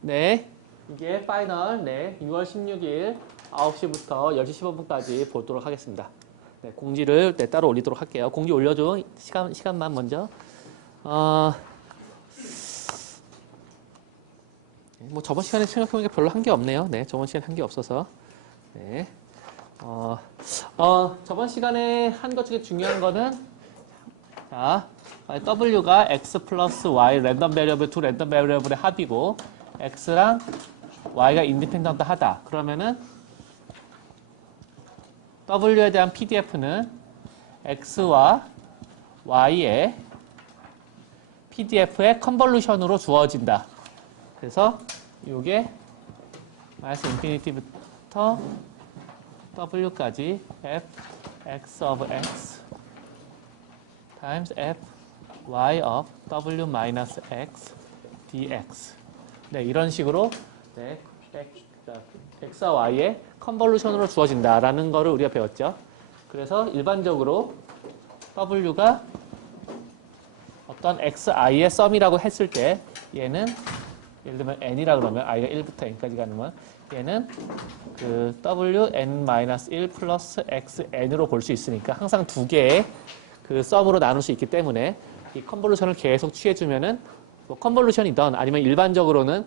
네. 이게 파이널, 네. 6월 16일 9시부터 10시 15분까지 보도록 하겠습니다. 네, 공지를 네, 따로 올리도록 할게요. 공지 올려줘. 시간만 먼저. 뭐 저번 시간에 생각해보니까 별로 한 게 없네요. 네, 저번 시간에 한 게 없어서. 네. 저번 시간에 한 것 중에 중요한 거는 자, W가 X 플러스 Y 랜덤 베리어블 두 랜덤 베리어블의 합이고 X랑 Y가 인디펜던트 하다. 그러면은 W에 대한 PDF는 X와 Y의 PDF의 컨볼루션으로 주어진다. 그래서 이게 마이너스 인피니티부터 W까지 F X of X times F Y of W minus X dx. 네, 이런 식으로 네, X와 Y의 컨볼루션으로 주어진다라는 거를 우리가 배웠죠. 그래서 일반적으로 W가 어떤 XI의 썸이라고 했을 때 얘는 예를 들면 n이라 그러면 i가 1부터 n까지 가면 얘는 그 wn-1 플러스 xn으로 볼 수 있으니까 항상 두 개의 그 썸으로 나눌 수 있기 때문에 이 컨볼루션을 계속 취해주면은 뭐 컨볼루션이든 아니면 일반적으로는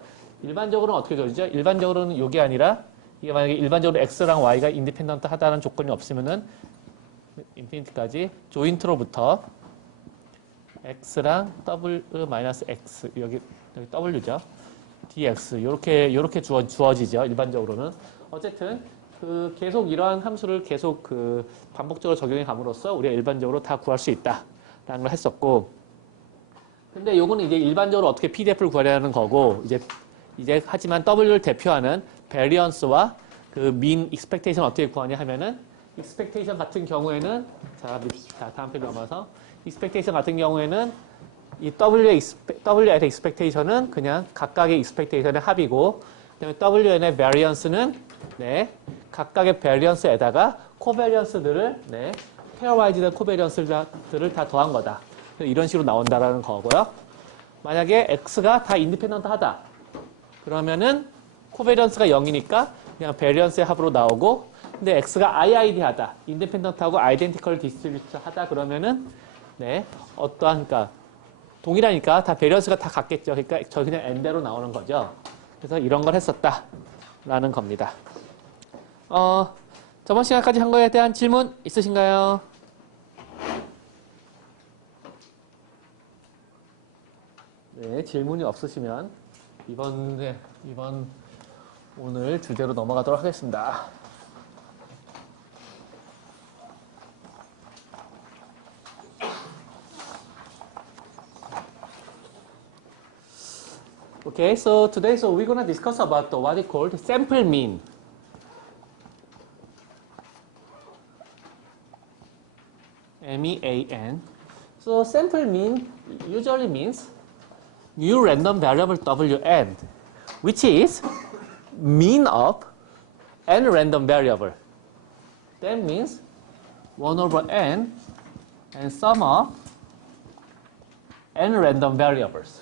어떻게 되죠? 일반적으로는 이게 아니라 이게 만약에 일반적으로 x랑 y가 인디펜던트 하다는 조건이 없으면은 인피니티까지 조인트로부터 x랑 w-x 여기 w죠. dx 요렇게 주어지죠. 일반적으로는 어쨌든 그 계속 이러한 함수를 계속 그 반복적으로 적용해 감으로써 우리가 일반적으로 다 구할 수 있다라는 걸 했었고, 근데 요거는 이제 일반적으로 어떻게 PDF를 구하려는 거고 이제 하지만 W를 대표하는 베리언스와 그 mean expectation 어떻게 구하냐 하면은 expectation 같은 경우에는 자 다음 페이지 넘어서 expectation 같은 경우에는 이 W의 expectation은 그냥 각각의 expectation의 합이고, 그다음에 WN의 variance는 네, 각각의 variance에다가 covariance들을 네, pairwise된 covariance들을 다 더한 거다. 이런 식으로 나온다라는 거고요. 만약에 X가 다 independent 하다. 그러면은 covariance가 0이니까 그냥 variance의 합으로 나오고, 근데 X가 IID 하다. independent하고 identical distribute 하다. 그러면은 네, 어떠한 그러니까 동일하니까 다 베리언스가 다 같겠죠. 그러니까 저 그냥 n대로 나오는 거죠. 그래서 이런 걸 했었다라는 겁니다. 저번 시간까지 한 거에 대한 질문 있으신가요? 네, 질문이 없으시면 오늘 주제로 넘어가도록 하겠습니다. Okay, so today we're going to discuss about what is called sample mean. MEAN. So sample mean usually means new random variable Wn, which is mean of n random variable. That means 1 over n and sum of n random variables.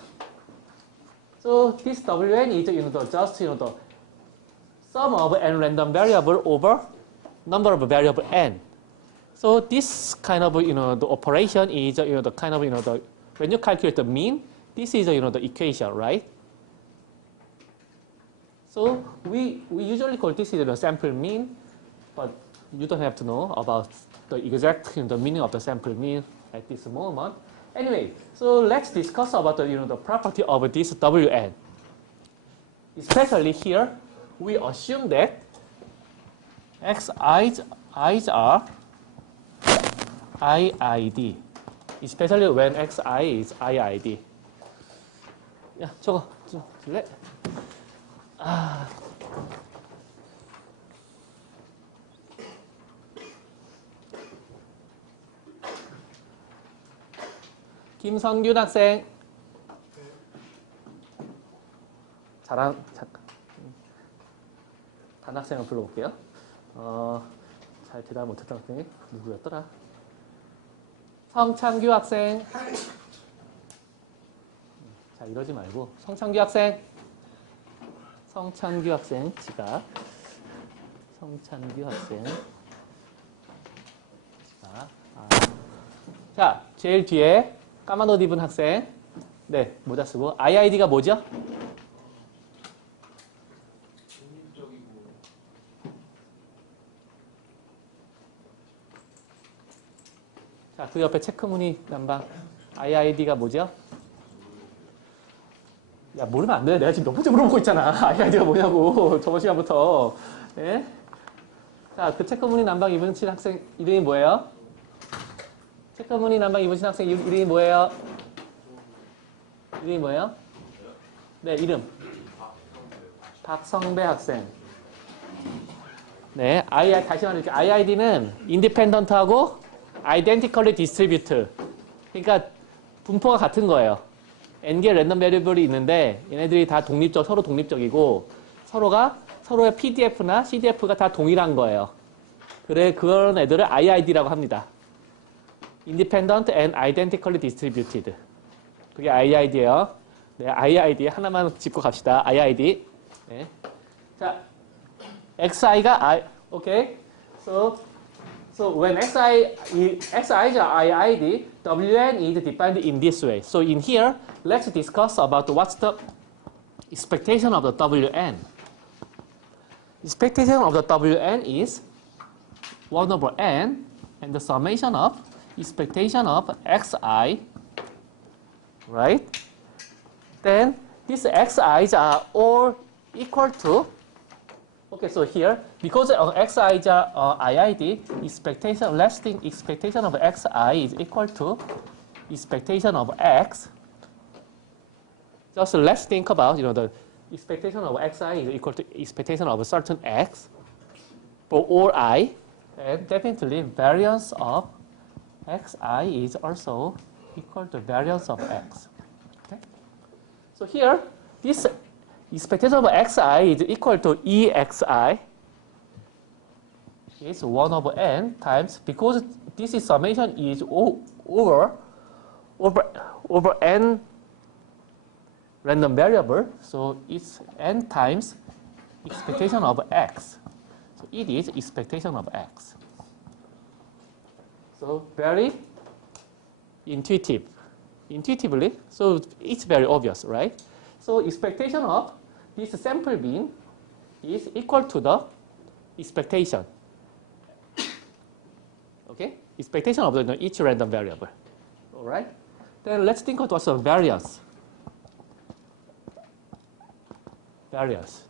So this Wn is just the sum of n random variable over number of variable n. So this kind of the operation is the kind of the when you calculate the mean, this is the equation, right? So we usually call this the sample mean, but you don't have to know about the exact the meaning of the sample mean at this moment. Anyway, so let's discuss about the property of this Wn. Especially here, we assume that Xi's are IID. Especially when Xi is IID. 야, 저거 좀 줄래? 김성균 학생. 잠깐. 단 학생을 불러볼게요. 잘 대답 못했던 학생이 누구였더라? 성창규 학생. 자, 이러지 말고 성창규 학생. 성찬규 학생 지각. 성찬규 학생 지각. 자, 제일 뒤에 까만 옷 입은 학생. 네, 모자 쓰고. IID가 뭐죠? 자, 그 옆에 체크무늬 남방. IID가 뭐죠? 야, 모르면 안 돼. 내가 지금 몇 번째 물어보고 있잖아. IID가 뭐냐고. 저번 시간부터. 예? 자, 그 체크무늬 남방 입으신 학생 이름이 뭐예요? 체크무늬 남방 입으신 학생 이름이 뭐예요? 이름이 뭐예요? 네, 이름. 박성배 학생. 네, 다시 말해줄게요. IID는 independent하고 identically distributed. 그러니까 분포가 같은 거예요. n개의 랜덤 베리어블이 있는데 얘네들이 다 서로 독립적이고 서로의 PDF나 CDF가 다 동일한 거예요. 그래, 그런 애들을 IID라고 합니다. Independent and Identically Distributed. 그게 IID예요. 네, IID 하나만 짚고 갑시다. IID. 네. 자, XI가 오케이. So when XI is IID, WN is defined in this way. So in here, let's discuss about what's the expectation of the WN. Expectation of the WN is 1 over n and the summation of expectation of xi, right? Then these xi's are all equal to, okay, so here, because of xi's IID, lasting expectation of xi is equal to expectation of x. Just let's think about, the expectation of xi is equal to expectation of a certain x for all i, and definitely variance of xi is also equal to variance of x. Okay? So here, this expectation of xi is equal to exi is 1 over n times, because this is summation is over n random variable, so it's n times expectation of x. So it is expectation of x. So very intuitively, so it's very obvious, right? So expectation of this sample mean is equal to the expectation. Okay? Expectation of each random variable. All right? Then let's think about some variance. Variance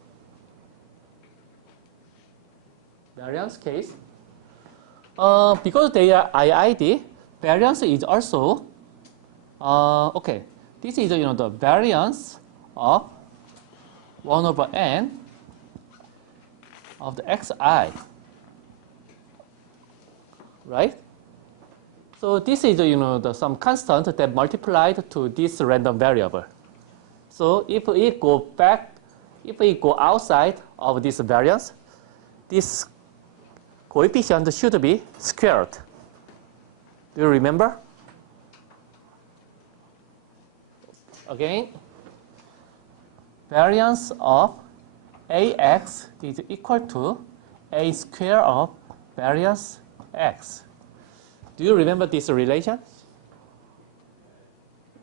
case. Because they are IID, variance is also, okay, this is the variance of 1 over n of the xi, right? So this is some constant that multiplied to this random variable. So if it go outside of this variance, this coefficient should be squared. Do you remember? Again, variance of ax is equal to a square of variance x. Do you remember this relation?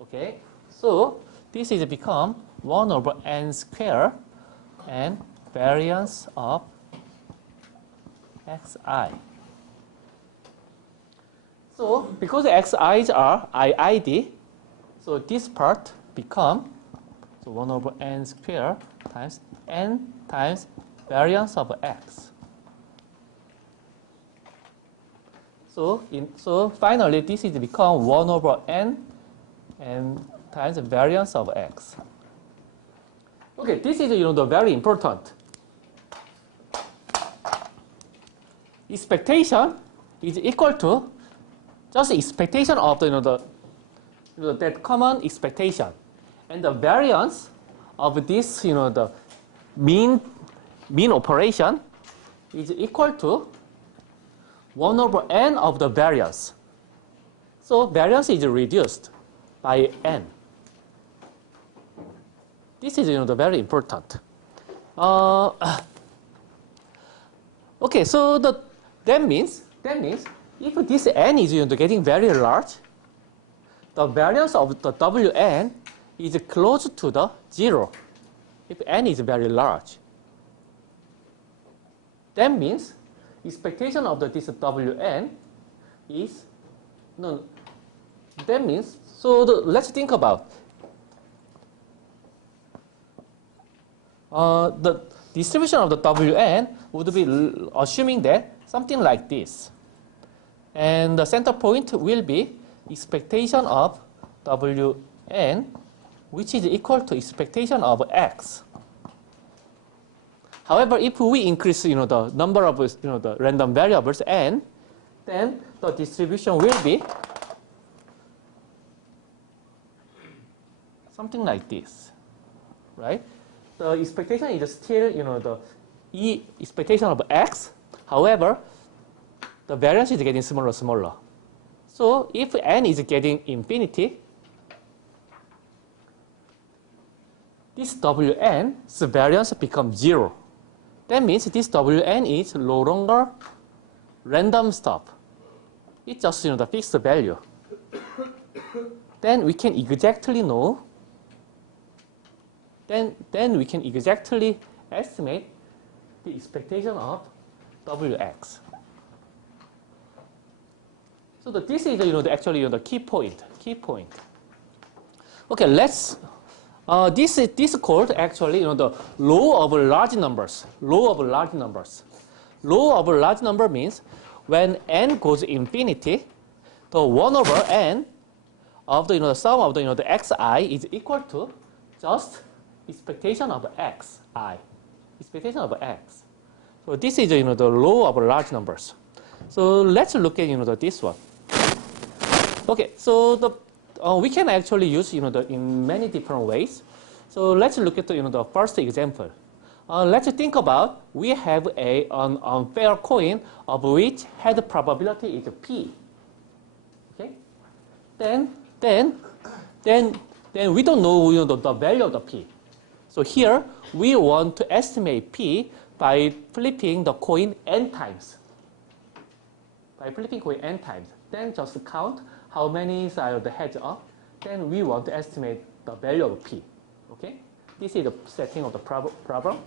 Okay, so this is become 1 over n squared and variance of xi. So because xi's are IID, so this part become 1 over n squared times n times variance of x. So finally this is become 1 over n and times variance of x. Okay, this is very important. Expectation is equal to just expectation of that common expectation, and the variance of this the mean operation is equal to 1 over n of the variance. So variance is reduced by n. This is very important. Okay, so that means if this n is getting very large, the variance of the Wn is close to the 0. If n is very large, that means expectation of this Wn is no. That means let's think about the distribution of the Wn would be assuming that something like this, and the center point will be expectation of Wn, which is equal to expectation of x. However, if we increase the number of the random variables n, then the distribution will be something like this, right? The expectation is still the expectation of x. However, the variance is getting smaller and smaller. So if n is getting infinity, this Wn's variance becomes 0. That means this Wn is no longer random stuff. It's just the fixed value. Then we can exactly know. Then we can exactly estimate the expectation of Wx. So this is actually the key point. Okay, let's. This is called actually the law of large numbers. Law of large number means when n goes infinity, the 1 over n of the sum of the xi is equal to just expectation of xi. Expectation of x. So this is the law of large numbers. So let's look at this one. Okay, so we can actually use in many different ways. So let's look at the first example. Let's think about we have an unfair coin of which head probability is p. Okay, then we don't know the value of the p. So here we want to estimate p by flipping the coin n times. Then just count how many are the heads up. Then we want to estimate the value of p. Okay, this is the setting of the problem.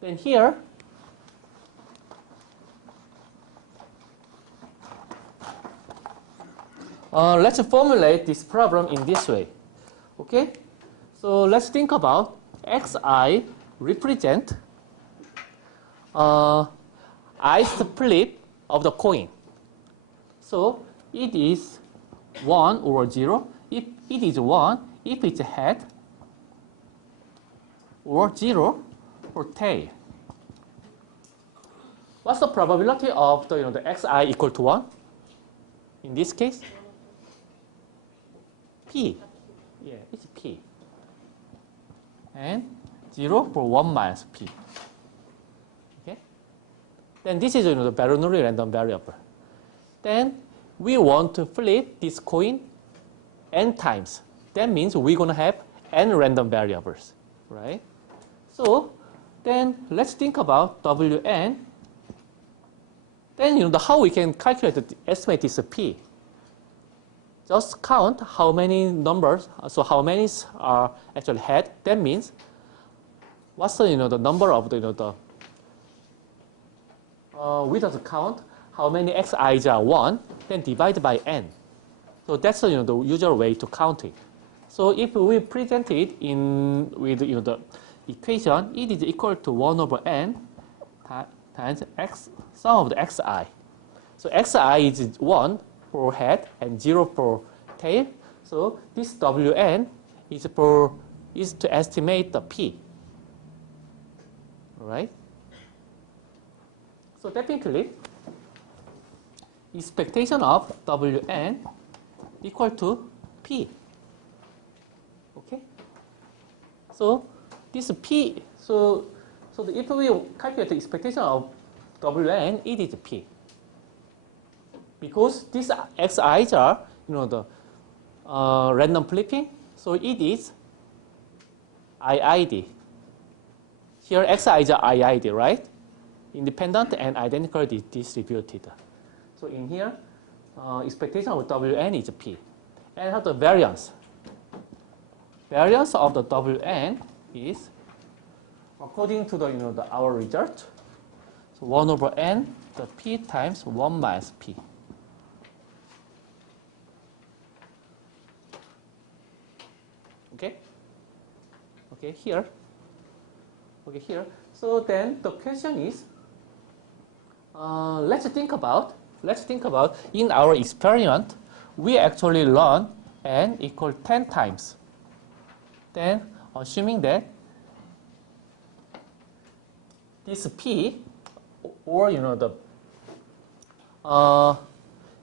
Then here, let's formulate this problem in this way. Okay, so let's think about xi represent ith flip of the coin. So it is 1 or 0 if it is 1 if it's head, or 0 or tail. What's the probability of the xi equal to 1? In this case, p. Yeah, it's p. And 0 for 1 minus p. Okay. Then this is the Bernoulli random variable. Then we want to flip this coin n times. That means we're going to have n random variables, right? So then let's think about Wn. Then how we can calculate estimate this p. Just count how many numbers. So how many are actually head. That means what's the number of we just count how many xi's are 1, then divide by n. So that's the usual way to count it. So if we present it with the equation, it is equal to 1 over n times x sum of the xi. So xi is 1 for head and 0 for tail. So this Wn is to estimate the p. All right. So technically, expectation of Wn equal to p. Okay. So this p. So if we calculate the expectation of Wn, it is p. Because these xi's are the random flipping. So it is IID. Here xi is IID, right? Independent and identically distributed. So in here, expectation of Wn is P. And how the variance? Variance of the Wn is according to our result. So 1 over n, the P times 1 minus P. Okay? Okay, here. Okay, here. So then the question is, let's think about in our experiment, we actually learn n equal 10 times. Then assuming that this P or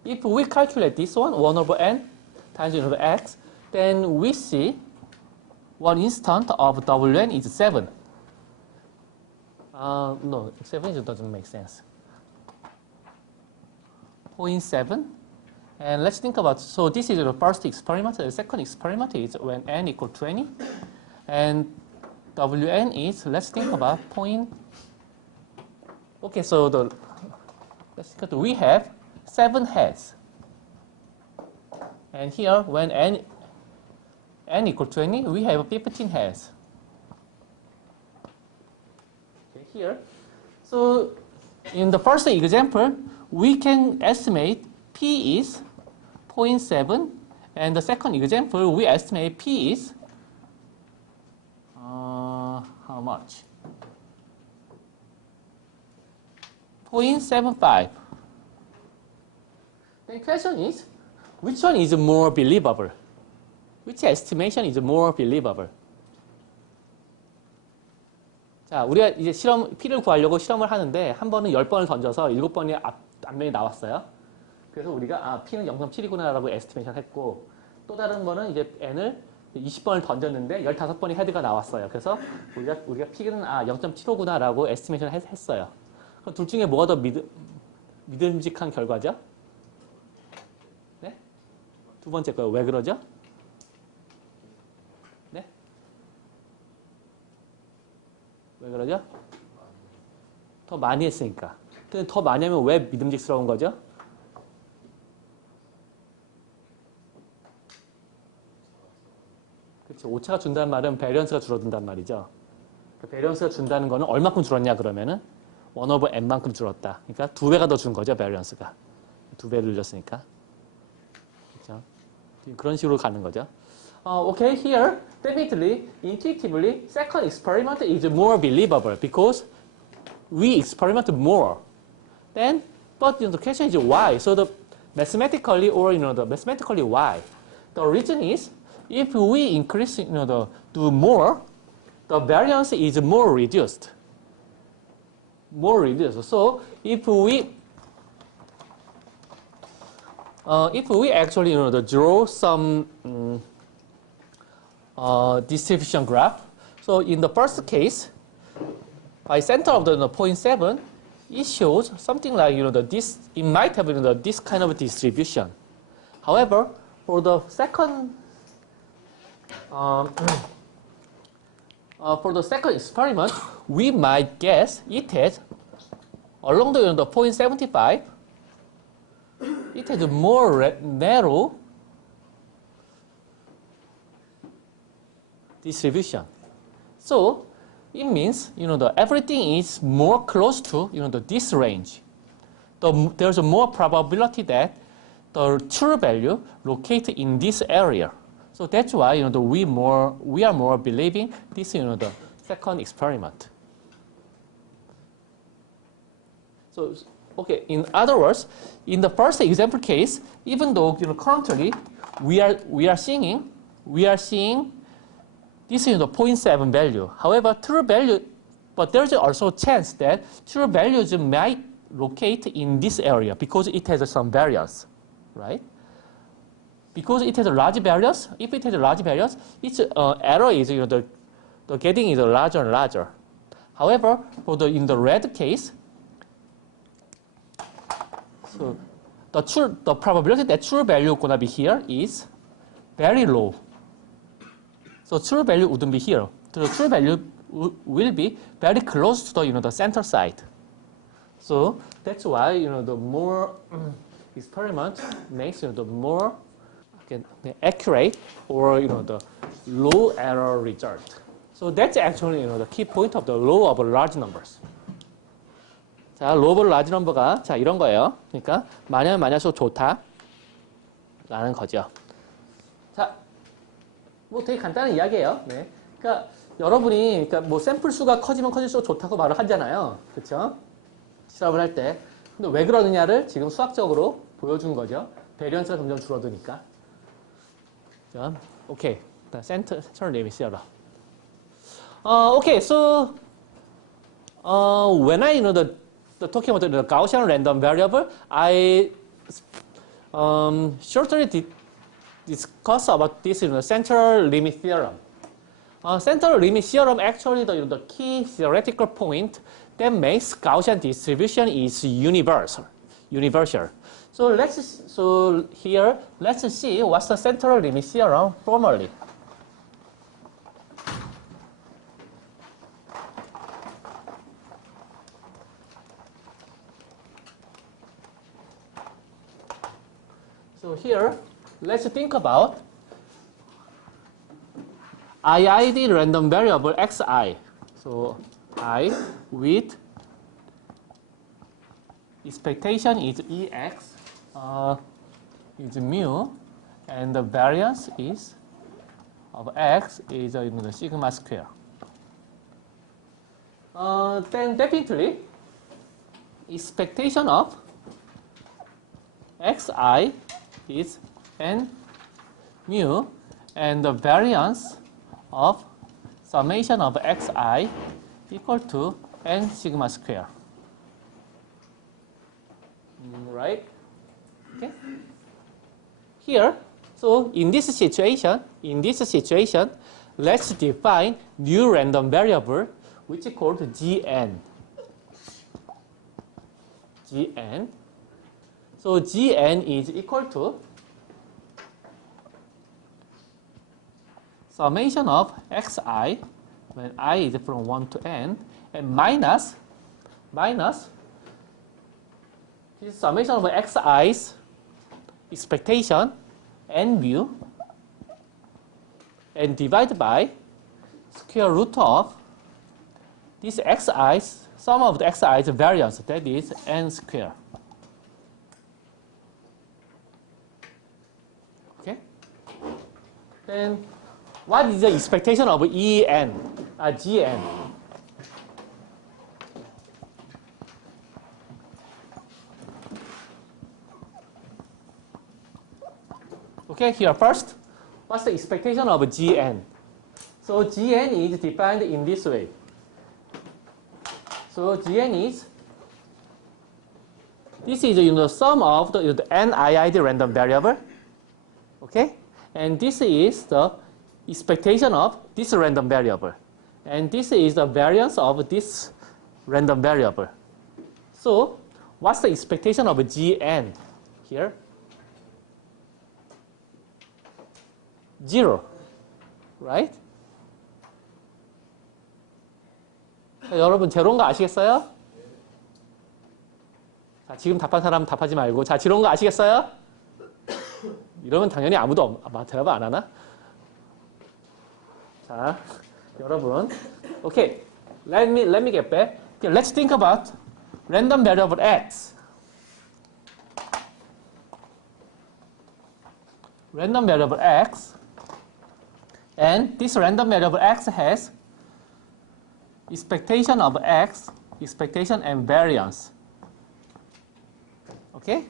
if we calculate this one 1 over n times x, then we see one instant of Wn is 7. No, 7 doesn't make sense. 0.7. And let's think about, so this is the first experiment. The second experiment is when n equal 20. And Wn is, let's think about okay, so let's think we have 7 heads. And here, when n equal 20, we have 15 heads. Okay, here. So in the first example, we can estimate P is 0.7, and the second example, we estimate P is how much? 0.75. The question is, which one is more believable? Which estimation is more believable? 자, 우리가 이제 P를 구하려고 실험을 하는데 한 번은 10번을 던져서 7번이 앞면이 나왔어요. 그래서 우리가 P는 0.7이구나라고 에스티메이션 했고, 또 다른 거는 이제 N을 20번을 던졌는데 15번이 헤드가 나왔어요. 그래서 우리가 P는 0.75구나라고 에스티메이션 했어요. 그럼 둘 중에 뭐가 더 믿음직한 결과죠? 네? 두 번째 거요. 왜 그러죠? 네? 왜 그러죠? 더 많이 했으니까. 근데 더 많이 하면 왜 믿음직스러운 거죠? 그렇죠. 오차가 준다는 말은 베리언스가 줄어든단 말이죠. 그 베리언스가 준다는 거는 얼마큼 줄었냐 그러면은 1 over n만큼 줄었다. 그러니까 2배가 더 준 거죠, 베리언스가. 2배를 늘렸으니까. 그렇죠? 그런 식으로 가는 거죠. Okay, here, definitely, intuitively, second experiment is more believable because we experiment more. Then, but the question is why? So the mathematically, or mathematically why? The reason is if we increase, do more, the variance is more reduced. More reduced. So if we actually draw some distribution graph. So in the first case, by center of the 0.7, it shows something like this. It might have this kind of distribution. However, for the second experiment, we might guess it has along the 0.75. It has a more narrow distribution. So it means everything is more close to this range. There's a more probability that the true value located in this area. So that's why we are more believing this the second experiment. So okay, in other words, in the first example case, even though currently we are seeing this is the 0.7 value. However, true value, but there's also a chance that true values might locate in this area because it has some variance, right? Because it has a large variance, if it has a large variance, its error is the getting is larger and larger. However, in the red case, so the probability that true value gonna be here is very low. So true value wouldn't be here. The true value will be very close to the center side. So that's why the more experiment makes the more accurate or the low error result. So that's actually the key point of the law of large numbers. 자, law of large number가 자 이런 거예요. 그러니까 마녀마녀수 좋다라는 거죠. 자, 뭐 되게 간단한 이야기예요. 네. 그러니까 여러분이 뭐 샘플 수가 커지면 커질수록 좋다고 말을 하잖아요. 그렇죠? 실험을 할 때. 근데 왜 그러느냐를 지금 수학적으로 보여준 거죠. 베리언스가 점점 줄어드니까. 자, 오케이. 센터 limit theorem. Okay, so when I talking about the Gaussian random variable, I shortly discuss about this central limit theorem. Central limit theorem actually the key theoretical point that makes Gaussian distribution is universal. So here let's see what's the central limit theorem formally. So here, let's think about IID random variable xi. So I with expectation is ex, is mu, and the variance is of x is the sigma square. Then definitely expectation of xi is n mu, and the variance of summation of xi equal to n sigma square. Right? Okay. Here, so in this situation, let's define new random variable which is called gn. So gn is equal to summation of xi when I is from 1 to n, and minus this summation of xi's expectation n mu, and divided by square root of this xi's sum of the xi's variance, that is n square. Okay. Then what is the expectation of gn? Okay, here first, what's the expectation of gn? So gn is defined in this way. So gn is, this is the sum of the NIID random variable. Okay, and this is the expectation of this random variable, and this is the variance of this random variable. So what's the expectation of gn here? 0, right? 자, 여러분 제로인 거 아시겠어요? 자, 지금 답한 사람 답하지 말고, 자, 제로인 거 아시겠어요? 이러면 당연히 아무도 대답 안 하나? 자, 여러분, okay, let me get back. Okay, let's think about random variable x. Random variable x, and this random variable x has expectation of x, expectation and variance. Okay,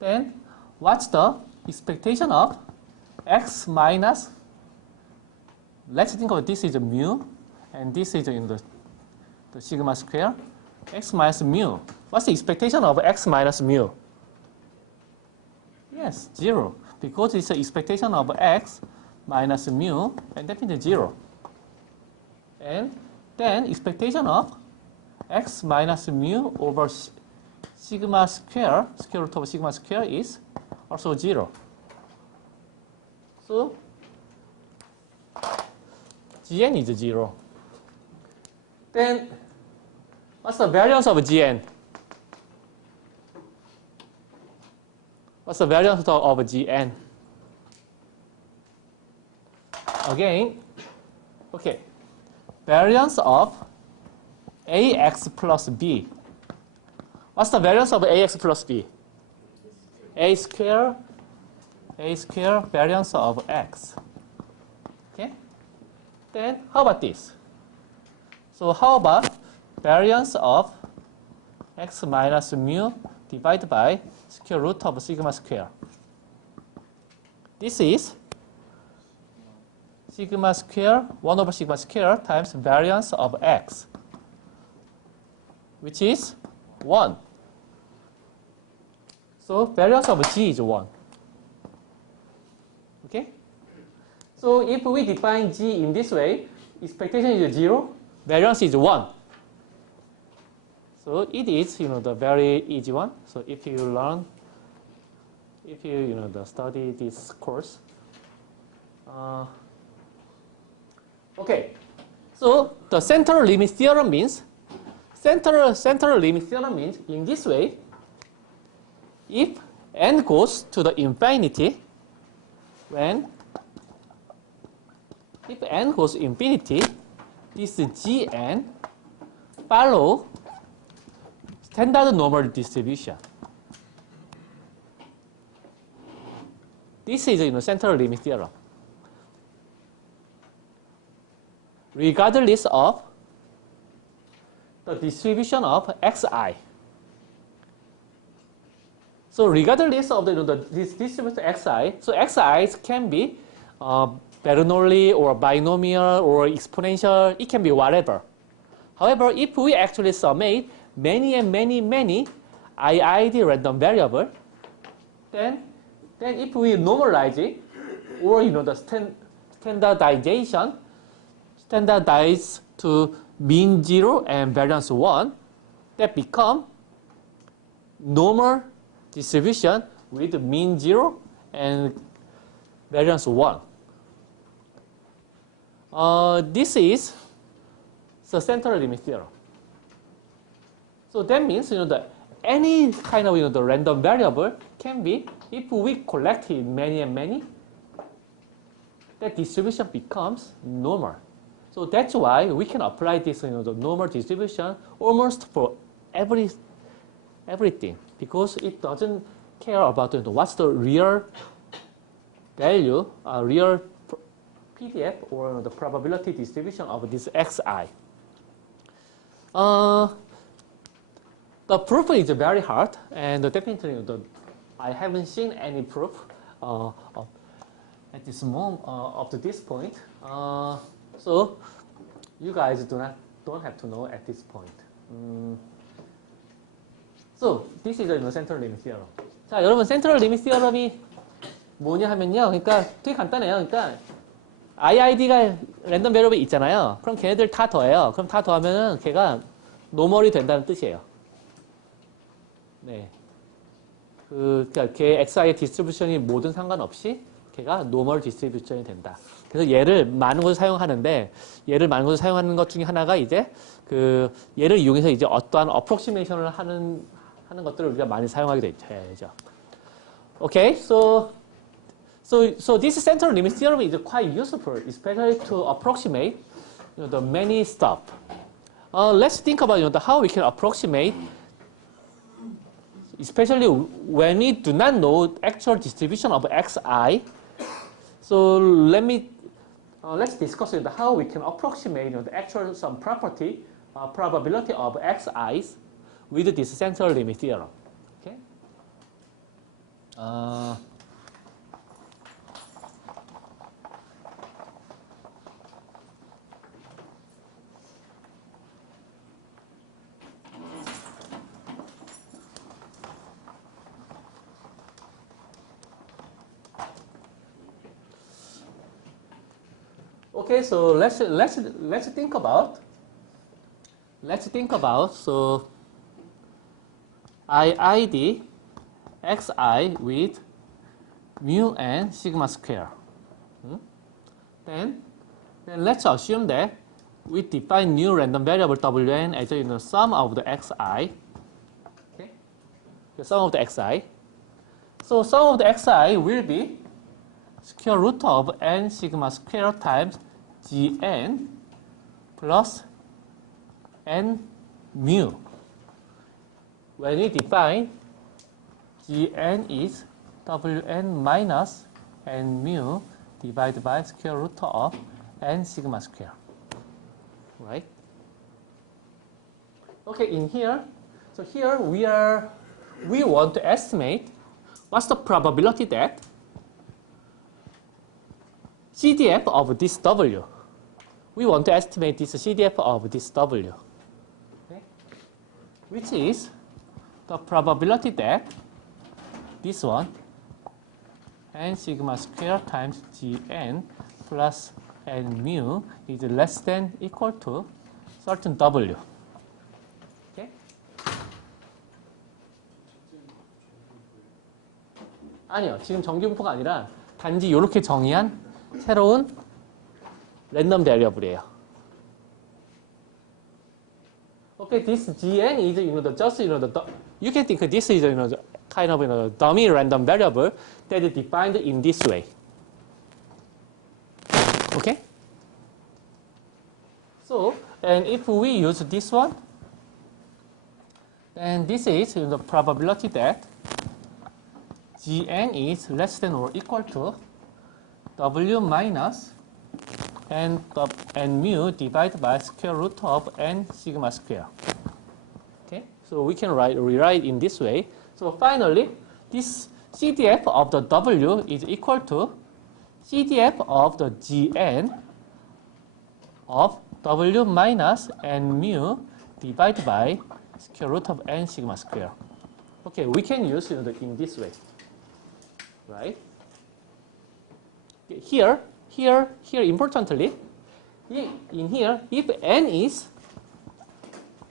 then what's the expectation of x minus, let's think of this is a mu, and this is in the sigma square, x minus mu. What's the expectation of x minus mu? Yes, 0, because it's the expectation of x minus mu, and that means 0. And then expectation of x minus mu over sigma square, square root of sigma square is also 0. So Gn is 0. Then what's the variance of Gn? What's the variance of Gn? Again, okay, variance of ax plus b. What's the variance of ax plus b? A square variance of x. Okay? Then how about this? So how about variance of x minus mu divided by square root of sigma square? This is sigma square, 1 over sigma square times variance of x, which is 1. So variance of g is 1. Okay? So if we define g in this way, expectation is 0, variance is 1. So it is, the very easy one. So if you learn, if you, study this course. Okay. So the central limit theorem means, central limit theorem means in this way, if n goes to the infinity, if n goes to infinity, this Gn follow standard normal distribution. This is central limit theorem. Regardless of the distribution of xi. So regardless of this distribution of xi, so xi's can be Bernoulli or binomial or exponential, it can be whatever. However, if we actually summate many and many IID random variable, then if we normalize it, or the standardize to mean 0 and variance 1, that become normal distribution with mean 0 and variance 1. This is the central limit theorem. So that means that any kind of the random variable can be, if we collect it many and many, that distribution becomes normal. So that's why we can apply this the normal distribution almost for everything, because it doesn't care about what's the real value, real PDF or the probability distribution of this xi. The proof is very hard, and definitely I haven't seen any proof at this moment up to this point. So you guys don't have to know at this point. So this is the central limit theorem. 자, 여러분 central limit theorem이 뭐냐 하면요, 그러니까 되게 간단해요. 그러니까 IID가 랜덤 베리어블이 있잖아요. 그럼 걔네들 다 더해요. 그럼 다 더하면은 걔가 노멀이 된다는 뜻이에요. 네. 그러니까 걔 XI의 디스트리뷰션이 뭐든 상관없이 걔가 노멀 디스트리뷰션이 된다. 그래서 얘를 많은 곳을 사용하는데, 얘를 많은 곳을 사용하는 것 중에 하나가 이제 얘를 이용해서 이제 어떠한 어프록시메이션을 하는 것들을 우리가 많이 사용하게 되죠. Okay, so this central limit theorem is quite useful, especially to approximate the many stuff. Let's think about how we can approximate, especially when we do not know actual distribution of xi. So let's discuss how we can approximate the actual some property, probability of xi's with this central limit theorem. Okay. Okay, so let's think about. So iid xi with mu n sigma square. Then let's assume that we define new random variable wn as the sum of the xi. Okay? The sum of the xi. So sum of the xi will be square root of n sigma square times gn plus n mu. When we define gn is wn minus n mu divided by square root of n sigma square. Right? Okay, in here, so here we want to estimate what's the probability that CDF of this W. We want to estimate this CDF of this W. Okay? Which is the probability that this one n sigma square times gn plus n mu is less than equal to certain W. Okay? 아니요. 지금 정규분포가 아니라 단지 이렇게 정의한 새로운 랜덤 베리어블이에요. Okay, this gn is just you can think this is kind of dummy random variable that is defined in this way. Okay? So, and if we use this one, then this is the probability that gn is less than or equal to w minus n mu divided by square root of n sigma square. Okay? So we can rewrite in this way. So finally, this CDF of the W is equal to CDF of the Gn of W minus n mu divided by square root of n sigma square. Okay, we can use it in this way, right? Here, importantly, in here, if n is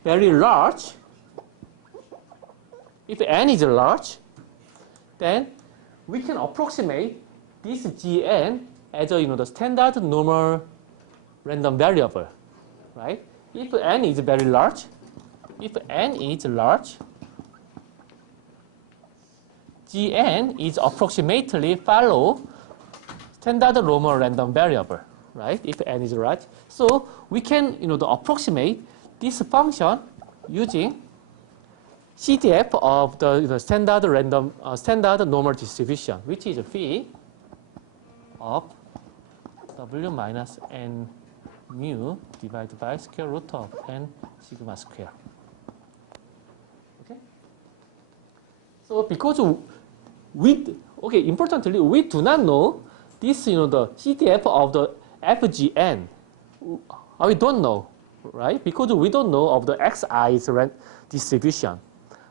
very large, then we can approximate this gn as the standard normal random variable, right? If n is very large, gn is approximately follow standard normal random variable, right? If n is large, so we can approximate this function using CDF of the standard random standard normal distribution, which is phi of w minus n mu divided by square root of n sigma square. Okay. So because importantly, we do not know this, the CDF of the FGN. We don't know, right? Because we don't know of the Xi's distribution.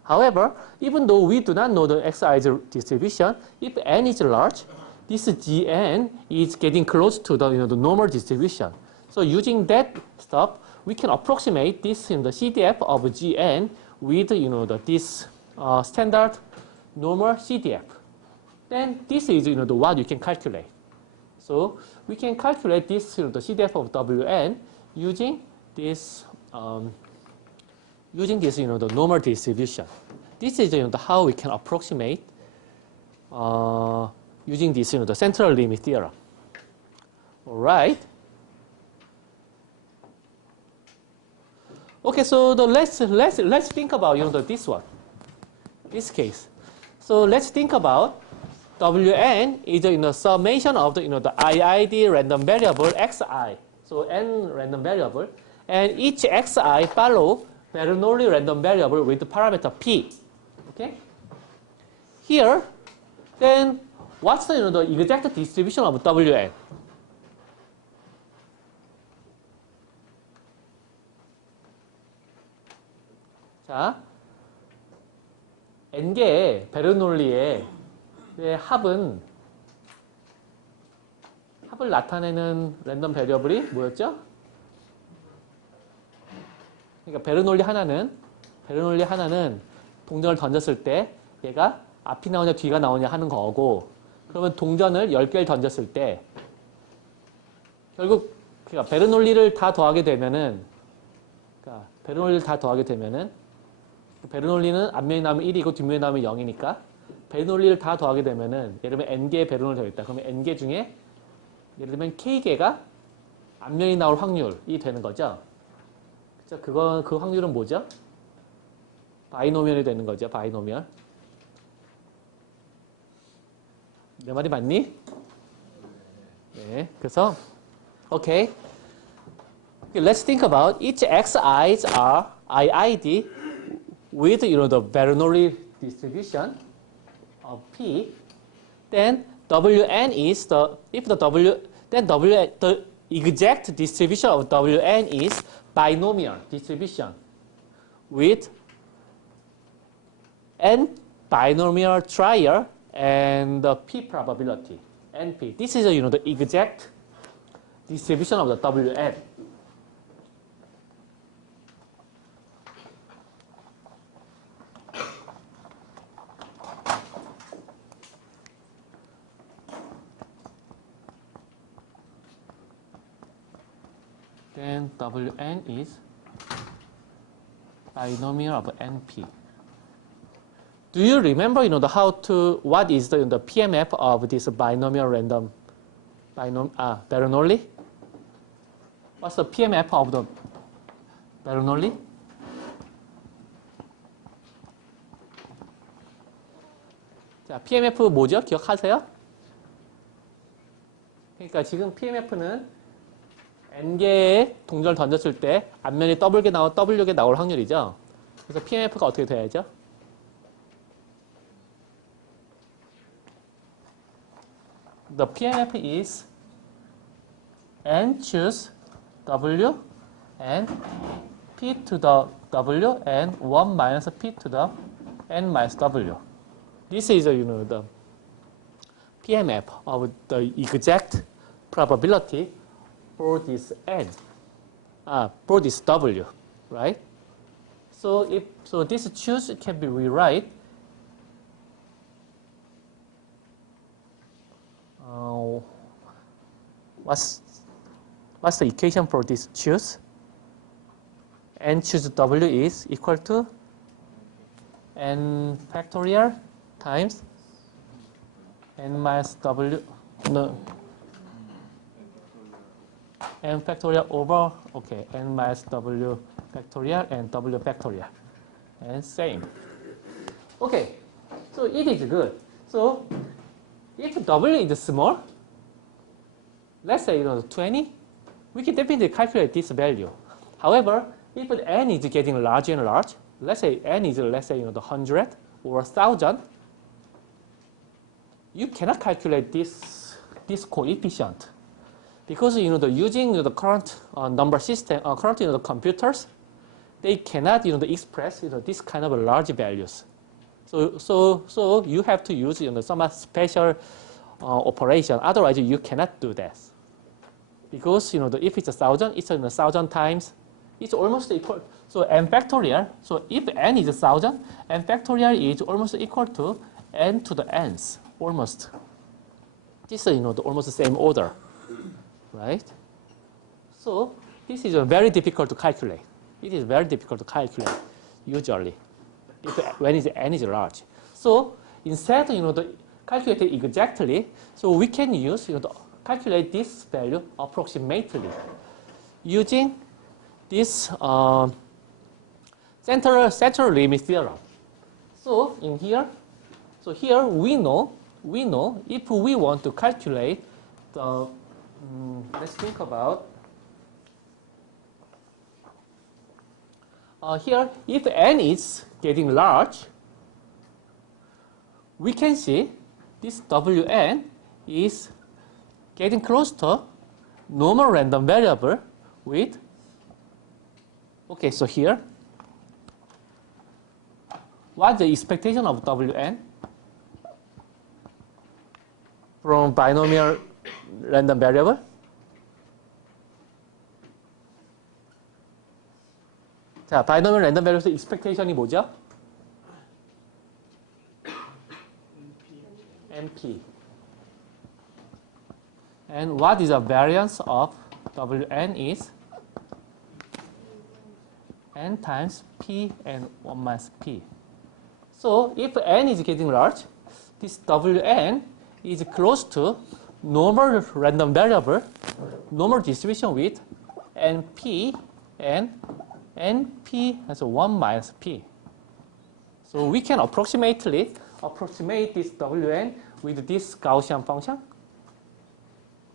However, even though we do not know the Xi's distribution, if n is large, this Gn is getting close to the the normal distribution. So using that stuff, we can approximate this the CDF of Gn with this standard normal CDF. Then this is the what you can calculate. So we can calculate this the CDF of Wn using this the normal distribution. This is how we can approximate using this the central limit theorem. All right. Okay, so let's think about this one, this case. So let's think about Wn is the summation of the iid random variable xi. So n random variable, and each xi follow Bernoulli random variable with the parameter p. Okay. Here, then what's the exact distribution of Wn? 자, n개의 베르놀리의 합을 나타내는 랜덤 베리어블이 뭐였죠? 그러니까 베르놀리 하나는 동전을 던졌을 때 얘가 앞이 나오냐 뒤가 나오냐 하는 거고 그러면 동전을 10개를 던졌을 때 결국 그러니까 베르놀리를 다 더하게 되면은 베르놀리는 앞면이 나오면 1이고 뒷면이 나오면 0이니까 베르놀리를 다 더하게 되면은 예를 들면 n개의 베르놀리 되어 있다. 그러면 n개 중에 예를 들면 k개가 앞면이 나올 확률이 되는 거죠. 그쵸? 그 확률은 뭐죠? 바이노미얼이 되는 거죠. 바이노미얼. 내 말이 맞니? 네. 그래서 okay. Let's think about each xi's are iid with the Bernoulli distribution of p. Then wn is the exact distribution of wn is binomial distribution with n binomial trial and the p probability np. This is the exact distribution of the wn. Then Wn is binomial of NP. Do you remember, what is the PMF of this binomial random Bernoulli? What's the PMF of the Bernoulli? 자, PMF 뭐죠? 기억하세요? 그러니까 지금 PMF는 n개의 동전을 던졌을 때 앞면이 W개 나올 확률이죠. 그래서 PMF가 어떻게 돼야죠? The PMF is n choose W and P to the W and 1 minus P to the n minus W. This is the PMF of the exact probability for this n, for this W, right? So this choose can be rewrite what's the equation for this choose? N choose W is equal to n factorial times n minus W, no, n factorial over, okay, n minus W factorial and W factorial, and same. Okay, so it is good. So if W is small, let's say 20, we can definitely calculate this value. However, if n is getting larger and large, let's say n is the 100 or 1,000, you cannot calculate this coefficient because using the current number system, current the computers, they cannot express this kind of large values. So you have to use some special operation. Otherwise, you cannot do that. Because if it's 1,000, it's 1,000 times. It's almost equal. So n factorial. So if n is 1,000, n factorial is almost equal to n to the n's. Almost. This is almost the same order, right? So this is very difficult to calculate. It is very difficult to calculate usually when n is large. So instead, calculate it exactly. So we can use calculate this value approximately using this central limit theorem. So in here, here we know if we want to calculate the let's think about here if n is getting large, we can see this Wn is getting close to normal random variable with, okay, so here, what's the expectation of Wn from binomial random variable? 자, binomial random variable expectation이 뭐죠? P. And what is the variance of Wn is n times P and 1 minus P. So if n is getting large, this Wn is close to normal random variable, normal distribution with NP and NP has 1 minus P. So we can approximate this Wn with this Gaussian function,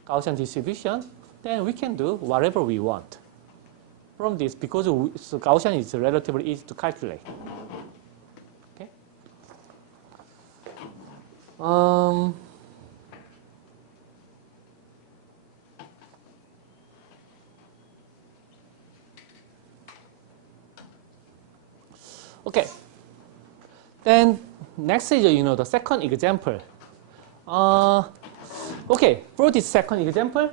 Gaussian distribution. Then we can do whatever we want from this, because so Gaussian is relatively easy to calculate. Okay. Okay. Then next is the second example. Okay, for this second example,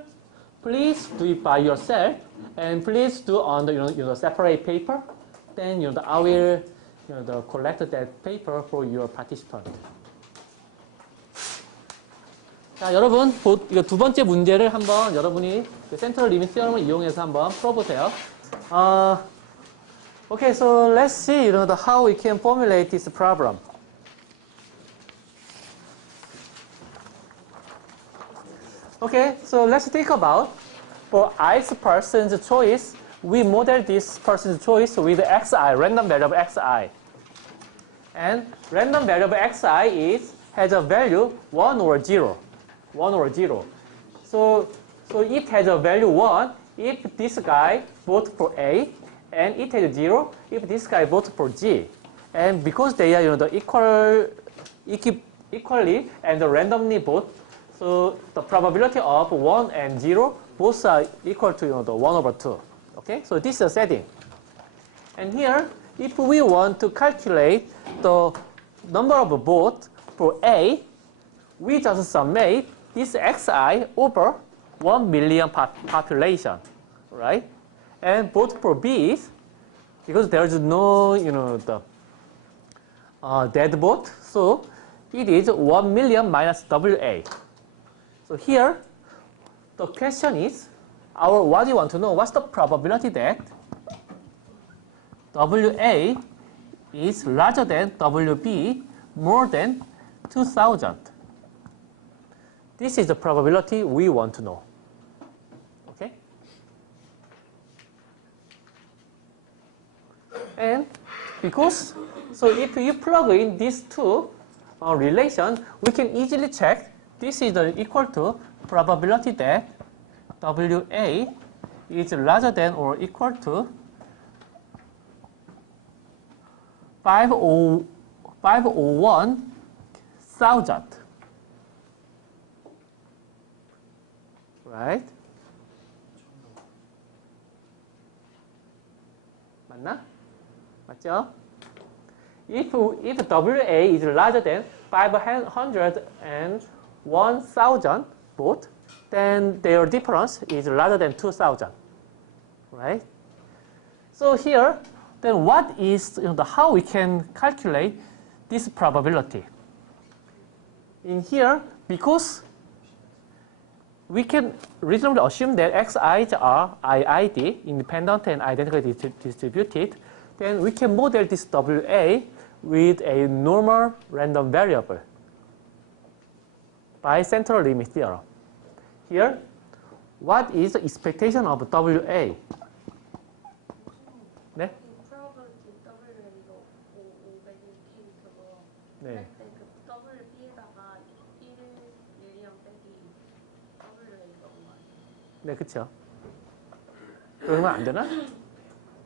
please do it by yourself, and please do on the separate paper. Then I will collect that paper for your participant. 자, 여러분 이거 두 번째 문제를 한번 여러분이 센트럴 리미트 티어럼을 이용해서 한번 풀어보세요. Okay, so let's see how we can formulate this problem. Okay, so let's think about for ith person's choice, we model this person's choice with xi, random variable xi. And random variable xi has a value 1 or 0. 1 or 0. So it has a value 1 if this guy votes for A, and it has 0 if this guy votes for G. And because they are equally and randomly vote, so the probability of 1 and 0 both are equal to 1 over 2. Okay, so this is a setting. And here, if we want to calculate the number of votes for A, we just summate this xi over 1 million population, right? And vote for B, because there is no dead vote, so it is 1 million minus WA. So here, the question is, what you want to know, what's the probability that WA is larger than WB more than 2,000? This is the probability we want to know. Okay? And because, so if you plug in these two relations, we can easily check this is equal to probability that WA is larger than or equal to 501,000. Right? 맞나? 맞죠? If WA is larger than 501,000 votes, then their difference is larger than 2,000, right? So here, then what is how we can calculate this probability? In here, because we can reasonably assume that xi's are IID, independent and identically distributed, then we can model this WA with a normal random variable by central limit theorem. Here, what is the expectation of WA? 네? 네. 네, 그렇죠. 그러면 안 되나?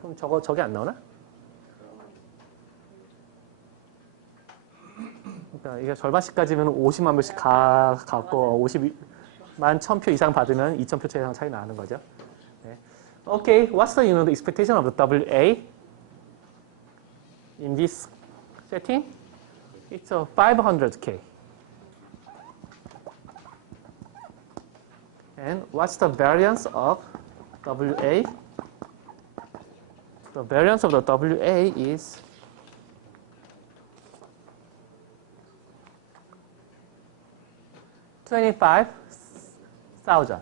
그럼 저게 안 나오나? 그러니까 이게 절반씩까지면 50만 표씩 갖고 50만 1000표 이상 받으면 2000표 이상 차이 나는 거죠. 네. Okay, what's the expectation of the WA in this setting? It's 500K. And what's the variance of WA? The variance of the WA is 25,000.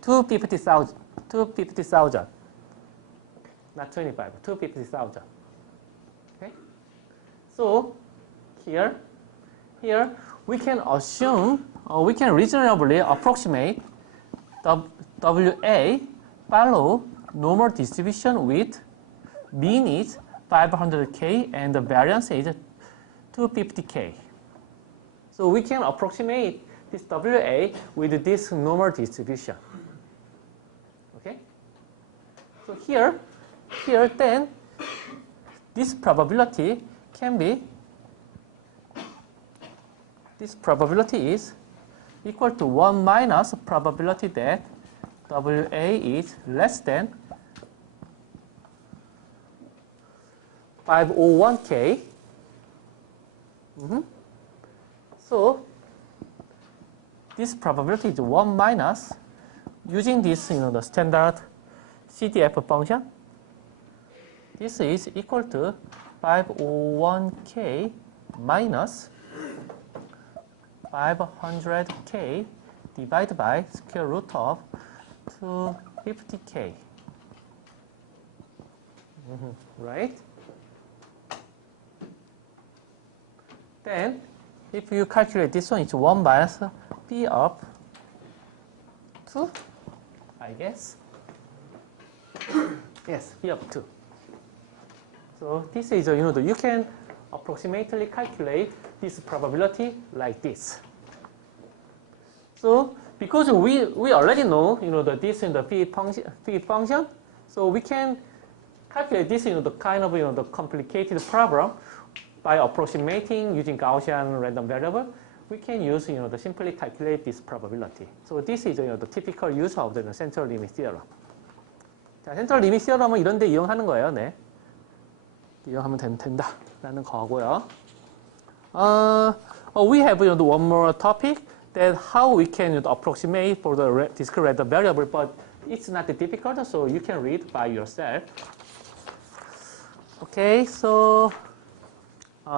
250,000. 250,000. Not 25, 250,000. Okay? So here we can assume, or we can reasonably approximate WA follow normal distribution with mean is 500K and the variance is 250K. So we can approximate this WA with this normal distribution. Okay? So here then this probability can be, this probability is equal to 1 minus probability that WA is less than 501K. So this probability is 1 minus, using this, the standard CDF function, this is equal to 501K minus 500K divided by square root of 250K. Right? Then, if you calculate this one, it's 1 minus P of 2, I guess. Yes, P of 2. So this is, you can approximately calculate this probability like this. So because we already know, this in the phi function, so we can calculate this, the kind of, the complicated problem by approximating using Gaussian random variable. We can use, the simply calculate this probability. So this is, the typical use of the central limit theorem. 자, 센트럴 리밋 시어럼은 이런 데 이용하는 거예요. 네. 이용하면 된다라는 거고요. We have one more topic that how we can approximate for the discrete random variable, but it's not difficult, so you can read by yourself. Okay, so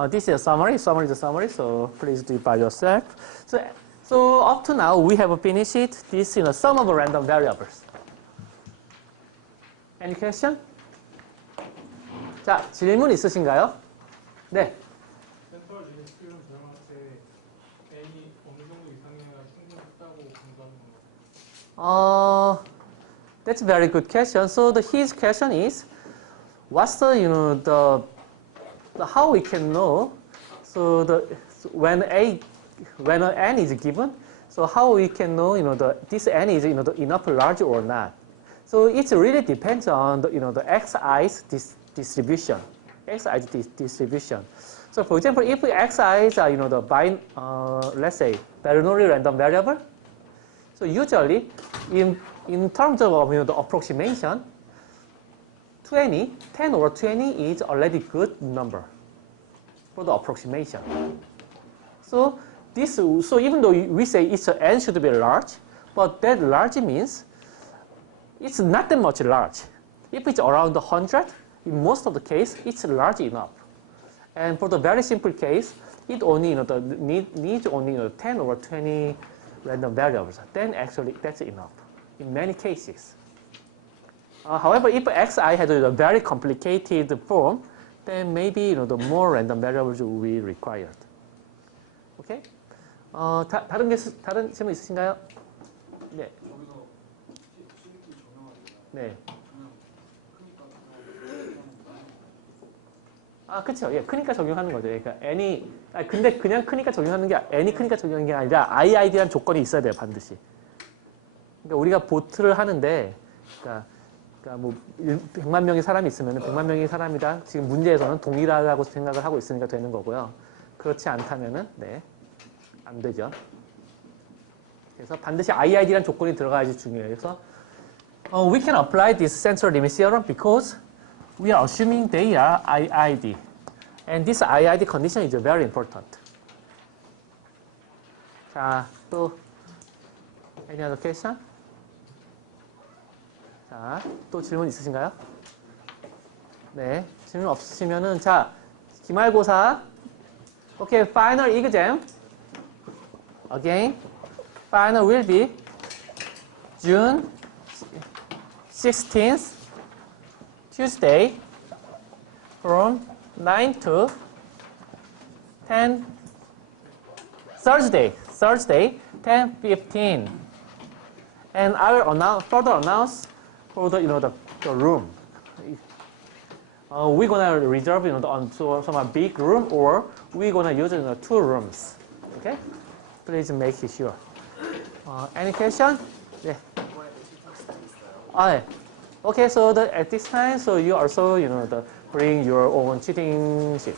this is a summary. Summary is a summary, so please do it by yourself. So up to now we have finished this sum of random variables. Any question? 자, 질문 있으신가요? 네. 센트럴 리밋 스피드는 사용할 때 n이 어느 정도 이상이어야 충분히 크다고 공부하는 건가요? That's a very good question. So his question is, what's the how we can know? So when n is given, so how we can know this n is enough large or not? So it really depends on the xi's distribution. Xi's distribution. So for example, if xi's are let's say Bernoulli random variable, so usually in terms of the approximation, 10 over 20 is already good number for the approximation. So even though we say n should be large, but that large means it's not that much large. If it's around 100, in most of the case, it's large enough. And for the very simple case, it only needs only 10 over 20 random variables. Then actually that's enough in many cases. However, if xi has a very complicated form, then maybe the more random variables will be required. Okay? 다른 질문 있으신가요? 네. 네. 그렇죠. 예, 크니까 적용하는 거죠. 그러니까 n이 근데 그냥 크니까 적용하는 게 n이 크니까 적용하는 게 아니라 IID라는 조건이 있어야 돼요, 반드시. 그러니까 우리가 보트를 하는데, 그러니까 뭐 100만 명의 사람이 있으면 100만 명의 사람이다. 지금 문제에서는 동일하다고 생각을 하고 있으니까 되는 거고요. 그렇지 않다면은 안 되죠. 그래서 반드시 IID라는 조건이 들어가야지 중요해요. 그래서 we can apply this central limit theorem because we are assuming they are IID. And this IID condition is very important. 자, 또 any other question? 자, 또 질문 있으신가요? 네, 질문 없으시면은 자, 기말고사 Okay, final exam. Again, final will be June 16th, Tuesday, from 9 to 10. Thursday, 10:15. And I will further announce for the the room. We're gonna reserve on some big room, or we're gonna use 2 rooms. Okay, please make it sure. Any question? Yeah. Okay, so at this time, so you also bring your own cheating sheet.